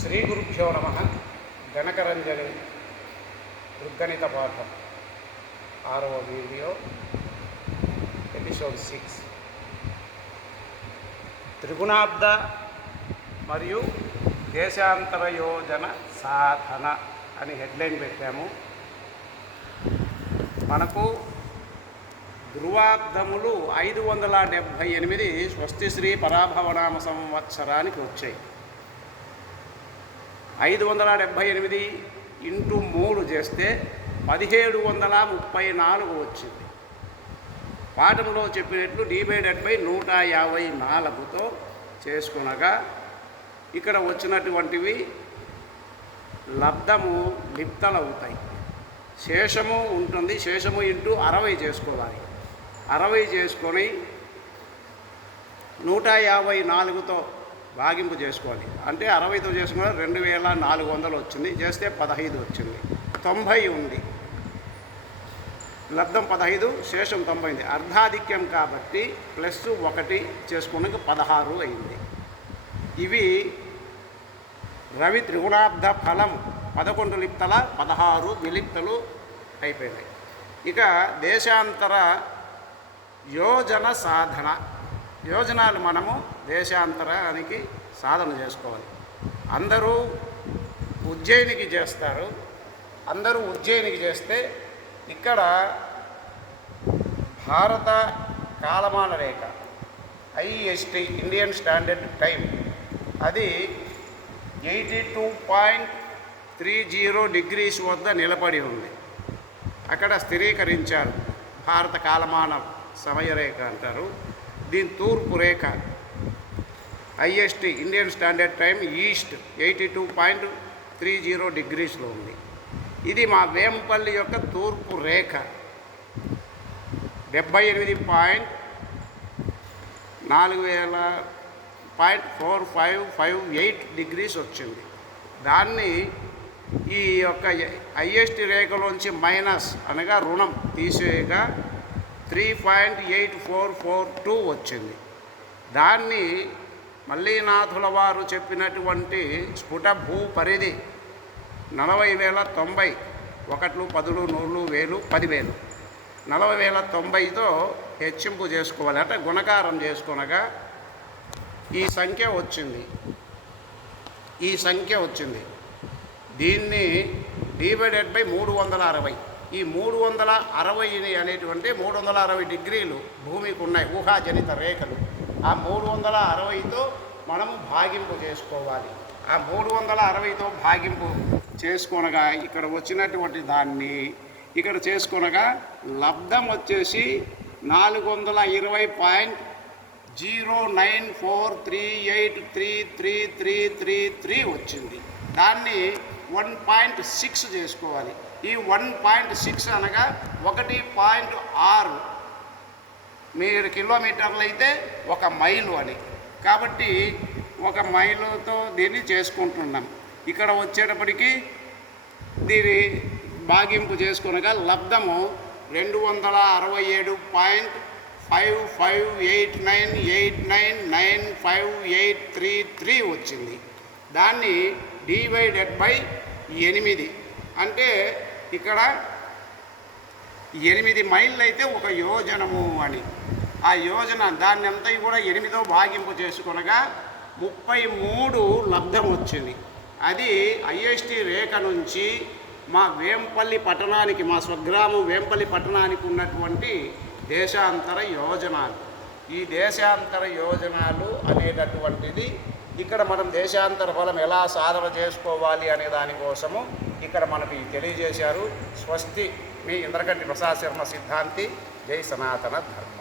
శ్రీ గురుభ్యో నమః. గణకరంజని రుగ్గణిత పాఠం 6వ వీడియో, ఎపిసోడ్ 6. త్రిగుణాబ్ద మరియు దేశాంతర యోజన సాధన అని హెడ్లైన్ పెట్టాము. మనకు ధ్రువాబ్దములు 578 స్వస్తిశ్రీ పరాభవనామ సంవత్సరానికి వచ్చాయి. 578 ఇంటూ 3 చేస్తే 1734 వచ్చింది. పాఠంలో చెప్పినట్లు డివైడెడ్ బై 154తో చేసుకునగా ఇక్కడ వచ్చినటువంటివి లబ్ధము లిప్తలవుతాయి. శేషము ఉంటుంది. శేషము ఇంటూ 60 చేసుకోవాలి. 60 చేసుకొని 154తో భాగింపు చేసుకోవాలి. అంటే 60తో చేసుకున్న 2400 వచ్చింది. చేస్తే 15 వచ్చింది. 90 ఉంది. లబ్ధం 15, శేషం 90. అర్ధాధిక్యం కాబట్టి +1 చేసుకున్నాక 16 అయింది. ఇవి రవి త్రిగుణాబ్ద ఫలం. 11 లిప్తల 16 విలిప్తలు అయిపోయినాయి. ఇక దేశాంతర యోజన సాధన. యోజనాలు మనము దేశాంతరానికి సాధన చేసుకోవాలి. అందరూ ఉజ్జయినికి చేస్తారు. అందరూ ఉజ్జయినికి చేస్తే ఇక్కడ భారత కాలమాన రేఖ IST ఇండియన్ స్టాండర్డ్ టైం అది 82.30 డిగ్రీస్ వద్ద నిలబడి ఉంది. అక్కడ స్థిరీకరించారు. భారత కాలమాన సమయరేఖ అంటారు. దీని తూర్పు రేఖ IST Indian standard time east 82.30 డిగ్రీస్లో ఉంది. ఇది మా వేంపల్లి యొక్క తూర్పు రేఖ 78.4558 డిగ్రీస్ వచ్చింది. దాన్ని ఈ యొక్క IST రేఖలోంచి మైనస్ అనగా రుణం తీసేయగా 3.8442 వచ్చింది. దాన్ని మల్లీనాథుల వారు చెప్పినటువంటి స్ఫుట భూ పరిధి 40,090 1 10 100 1000 10,000 40,090తో హెచ్చింపు చేసుకోవాలి. అంటే గుణకారం చేసుకొనగా ఈ సంఖ్య వచ్చింది. దీన్ని డివైడెడ్ బై 360. ఈ 360 అనేటువంటి 360 డిగ్రీలు భూమికి ఉన్నాయి, ఊహాజనిత రేఖలు. ఆ 360తో మనము భాగింపు చేసుకోవాలి. ఆ 360తో భాగింపు చేసుకొనగా ఇక్కడ వచ్చినటువంటి దాన్ని ఇక్కడ చేసుకొనగా లబ్ధం వచ్చేసి 409.09438333333 వచ్చింది. దాన్ని 1.6 చేసుకోవాలి. ఈ 1.6 అనగా 1.6 మీరు కిలోమీటర్లు అయితే 1 మైలు అని. కాబట్టి 1 మైలుతో దీన్ని చేసుకుంటున్నాం. ఇక్కడ వచ్చేటప్పటికి దీని భాగింపు చేసుకునగా లబ్ధము 265.5589895833 వచ్చింది. దాన్ని డివైడెడ్ బై 8 అంటే ఇక్కడ 8 మైళ్ళు అయితే 1 యోజనము అని. ఆ యోజన దాన్ని అంతా కూడా 8తో భాగింపు చేసుకొనగా 33 లబ్ధం వచ్చింది. అది IST రేఖ నుంచి మా వేంపల్లి పట్టణానికి, మా స్వగ్రామం వేంపల్లి పట్టణానికి ఉన్నటువంటి దేశాంతర యోజనాలు. ఈ దేశాంతర యోజనాలు అనేటటువంటిది ఇక్కడ మనం దేశాంతర ఫలం ఎలా సాధన చేసుకోవాలి అనే దానికోసము ఇక్కడ మనకి తెలియజేశారు. స్వస్తి. మీ ఇంద్రకంటి ప్రసాద్ శర్మ సిద్ధాంతి. జై సనాతన ధర్మ.